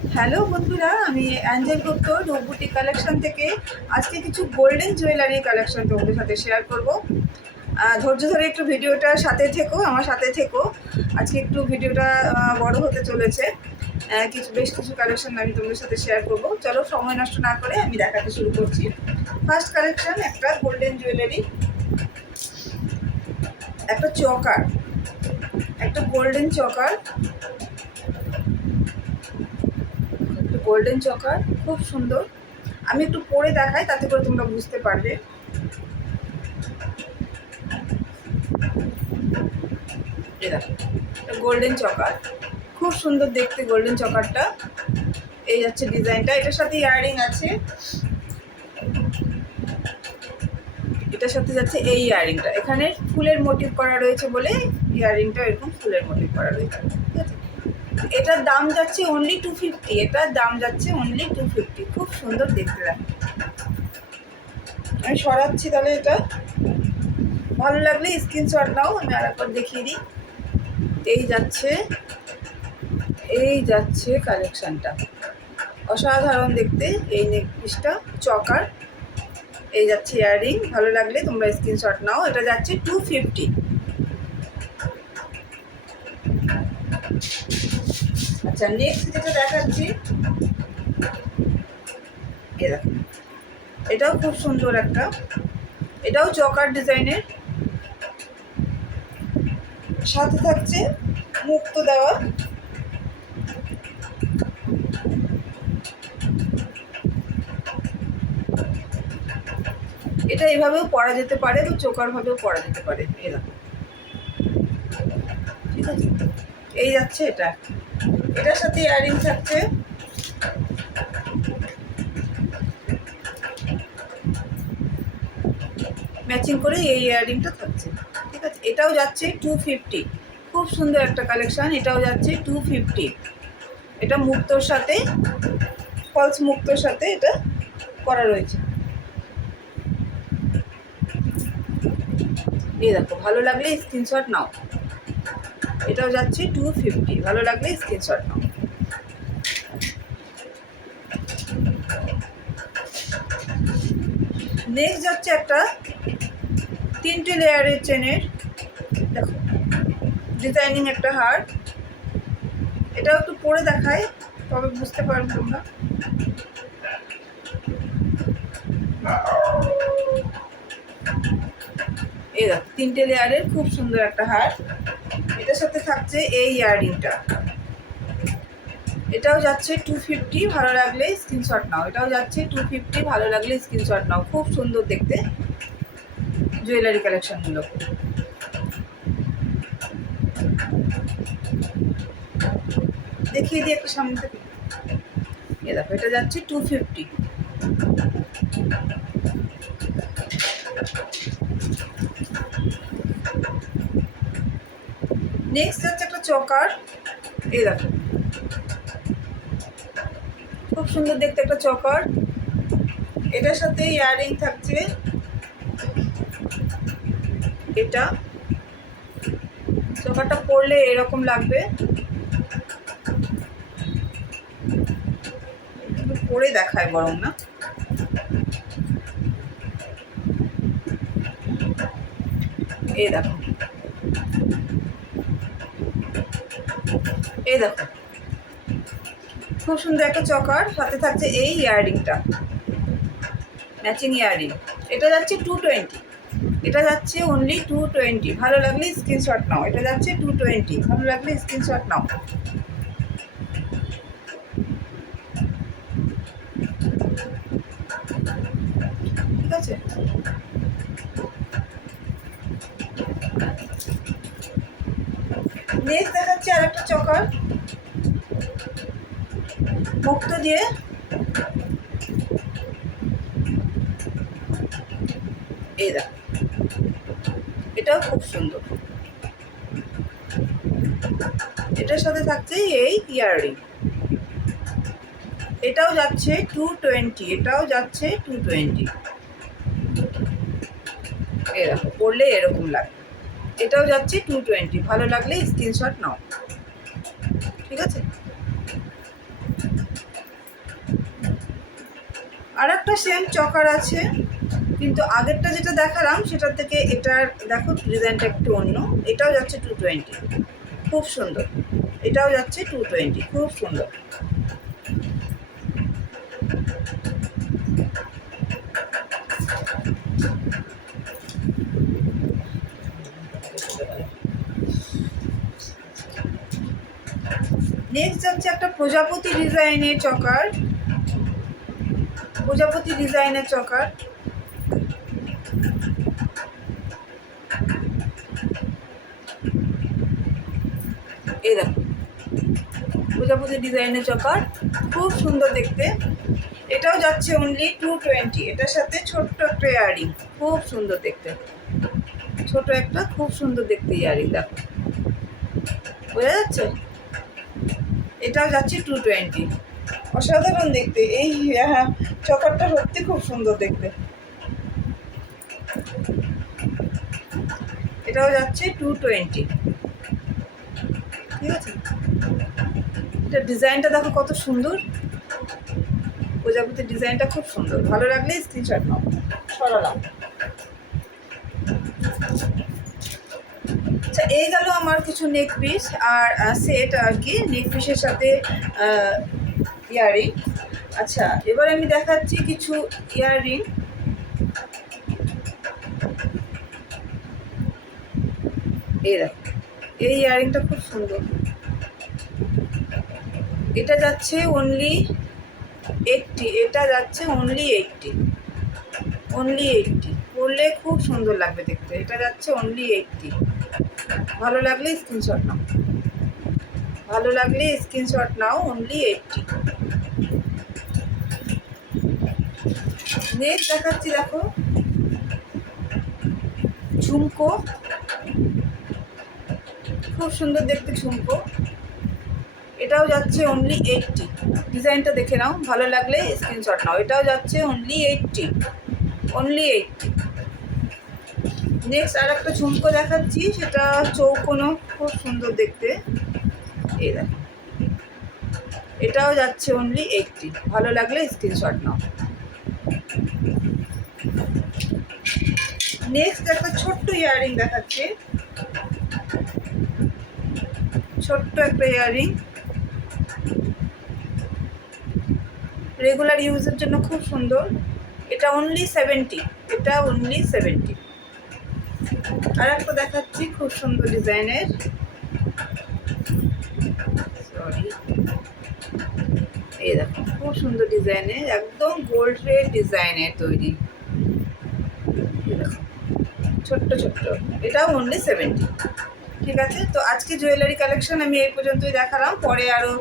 Hello বন্ধুরা, আমি Angel গুপ্ত রূপবুটিক collection থেকে আজকে কিছু গোল্ডেন জুয়েলারি কালেকশন তোমাদের সাথে শেয়ার করব। ধৈর্য ধরে একটু ভিডিওটার সাথে থেকো, আমার সাথে থেকো। আজকে একটু ভিডিওটা বড় হতে চলেছে। বেশ কিছু কালেকশন আমি তোমাদের সাথে শেয়ার করব। চলো সময় নষ্ট না করে আমি দেখাতে শুরু করছি। ফার্স্ট কালেকশন একটা গোল্ডেন জুয়েলারি, একটা চকার, একটা গোল্ডেন চকার, গোল্ডেন চকার, খুব সুন্দর। আমি একটু পরে দেখাই, তাতে করে তোমরা বুঝতে পারবে। গোল্ডেন চকার, খুব সুন্দর দেখতে গোল্ডেন চকারটা। এই যাচ্ছে ডিজাইনটা, এটার সাথে ইয়াররিং আছে, এটার সাথে যাচ্ছে এই ইয়াররিংটা। এখানে ফুলের মোটিভ করা রয়েছে বলে ইয়াররিংটা এরকম ফুলের মোটিভ করা রয়েছে, ঠিক আছে। এটার দাম যাচ্ছে অনলি 250, এটার দাম যাচ্ছে অনলি 250। খুব সুন্দর দেখতে লাগে। আমি সরাচ্ছি তাহলে, এটা ভালো লাগলে স্ক্রিনশট নাও, আমি আরেকবার দেখিয়ে দিই। এই যাচ্ছে কালেকশানটা, অসাধারণ দেখতে। এই নেকপিসটা চকার, এই যাচ্ছে ইয়াররিং। ভালো লাগলে তোমরা স্ক্রিনশট নাও। এটা যাচ্ছে 250। আচ্ছা, নেক্সট যেটা দেখাচ্ছি, এ দেখো, এটাও খুব সুন্দর একটা, এটাও চকার ডিজাইনের, সাথে থাকছে মুক্ত দেওয়া। এটা এভাবেও পরা যেতে পারে, তো চোকার ভাবেও পরা যেতে পারে। এরকম, ঠিক আছে। এই যাচ্ছে এটা, এটার সাথে ইয়াররিং থাকছে, ম্যাচিং করে এই ইয়াররিংটা থাকছে, ঠিক আছে। এটাও যাচ্ছে 250। খুব সুন্দর একটা কালেকশান, এটাও যাচ্ছে 250। এটা মুক্তোর সাথে, ফলস মুক্তোর সাথে এটা করা রয়েছে। এই দেখো, ভালো লাগলে স্ক্রিনশট নাও। এটাও যাচ্ছে 250, ভালো লাগলে স্ক্রিনশট নাও। নেক্সট যাচ্ছে একটা 3টে লেয়ারের চেনের, দেখো ডিজাইনিং একটা হার। এটাও একটু পরে দেখায়, তবে বুঝতে পারবে তোমরা। এই দেখো, 3টে লেয়ারের খুব সুন্দর একটা হার। এটার সাথে থাকছে এই ইয়াররিংটা। এটাও যাচ্ছে 250, ভালো লাগলে স্ক্রিনশট নাও। এটাও যাচ্ছে 250, ভালো লাগলে স্ক্রিনশট নাও। খুব সুন্দর দেখতে জুয়েলারি কালেকশনগুলো। দেখিয়ে দিই একটা সামনে থেকে। এ দেখো, এটা যাচ্ছে 250। নেক্সট যাচ্ছে একটা চকার, এই দেখো, খুব সুন্দর দেখতে একটা চকার। এটার সাথে ইয়াররিং থাকছে, এটা চকারটা পরলে এরকম লাগবে। পরে দেখায় বরং না। এই দেখো, এই দেখো, খুব সুন্দর একটা চকার, সাথে থাকছে এই ইয়াররিংটা, ম্যাচিং ইয়াররিং। এটা যাচ্ছে 220, এটা যাচ্ছে অনলি 220। ভালো লাগলে স্ক্রিনশট নাও। এটা যাচ্ছে 220, ভালো লাগলে স্ক্রিনশট নাও। ঠিক আছে। নেক্সট দেখাচ্ছি আর একটা চকার, মুক্ত দিয়ে। এই দেখো, এটাও খুব সুন্দর। এটার সাথে থাকছে এই ইয়াররিং। এটাও যাচ্ছে 220, এটাও যাচ্ছে 220। এই দেখো, পরলে এরকম লাগে। এটাও যাচ্ছে 220, ভালো লাগলে স্ক্রিনশট নাও, ঠিক আছে। আর একটা সেম চকার আছে, কিন্তু আগেরটা যেটা দেখালাম সেটার থেকে এটার দেখো ডিজাইনটা একটু অন্য। এটাও যাচ্ছে 220, খুব সুন্দর। এটাও যাচ্ছে 220, খুব সুন্দর। নেক্সট যাচ্ছে একটা প্রজাপতি ডিজাইনের চকার, প্রজাপতি ডিজাইনের চকার। এই দেখো প্রজাপতি ডিজাইনের চকার, খুব সুন্দর দেখতে। এটাও যাচ্ছে অনলি 220। এটার সাথে ছোট্ট একটা ইয়ারিং, খুব সুন্দর দেখতে। ছোট একটা খুব সুন্দর দেখতে ইয়ারিং, দেখো বোঝা যাচ্ছে। এটাও যাচ্ছে 220, অসাধারণ দেখতে। এই চকারটা সত্যি খুব সুন্দর দেখতে। এটাও যাচ্ছে 220, ঠিক আছে। এটা ডিজাইনটা দেখো কত সুন্দর, প্রজাপতির ডিজাইনটা খুব সুন্দর। ভালো লাগলে স্ক্রিনশট নাও। সরালাম। আচ্ছা, এই গেল আমার কিছু নেক পিস আর সেট আর কি, নেক পিসের সাথে ইয়াররিং। আচ্ছা, এবার আমি দেখাচ্ছি কিছু ইয়াররিং। এই দেখো, এই ইয়াররিংটা খুব সুন্দর। এটা যাচ্ছে অনলি 80, এটা যাচ্ছে অনলি 80, অনলি 80। পরলে খুব সুন্দর লাগবে দেখতে। এটা যাচ্ছে অনলি 80। ভালো লাগলে স্ক্রিনশট নাও, ভালো লাগলে স্ক্রিনশট নাও, অনলি 80। নেক্সট দেখাচ্ছি, দেখো ঝুমকো, খুব সুন্দর দেখতে ঝুমকো। এটাও যাচ্ছে অনলি 80। ডিজাইনটা দেখে নাও, ভালো লাগলে স্ক্রিনশট নাও। এটাও যাচ্ছে অনলি 80, অনলি 80। নেক্সট আর একটা ঝুমকো দেখাচ্ছি, সেটা চৌকোনো, খুব সুন্দর দেখতে। এই দেখো, এটাও যাচ্ছে অনলি 80। ভালো লাগলে স্ক্রিনশট নাও। নেক্সট একটা ছোট্ট ইয়াররিং দেখাচ্ছি, ছোট্ট একটা ইয়াররিং, রেগুলার ইউজের জন্য খুব সুন্দর। এটা অনলি 70, এটা অনলি 70। আর একটা দেখাচ্ছি খুব সুন্দর ডিজাইনের, সরি, এই দেখো খুব সুন্দর ডিজাইনের, একদম গোল্ড রেড ডিজাইনের তৈরি। ছোট্ট ছোট্ট, এটাও অনলি 70। ঠিক আছে, তো আজকে জুয়েলারি কালেকশন আমি এই পর্যন্তই দেখালাম। পরে আরও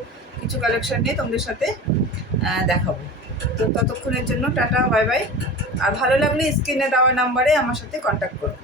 কিছু কালেকশন নিয়ে তোমাদের সাথে দেখাবো। তো ততক্ষণের জন্য টাটা, বাই বাই। আর ভালো লাগলে স্ক্রিনে দেওয়া নাম্বারে আমার সাথে কন্ট্যাক্ট করো।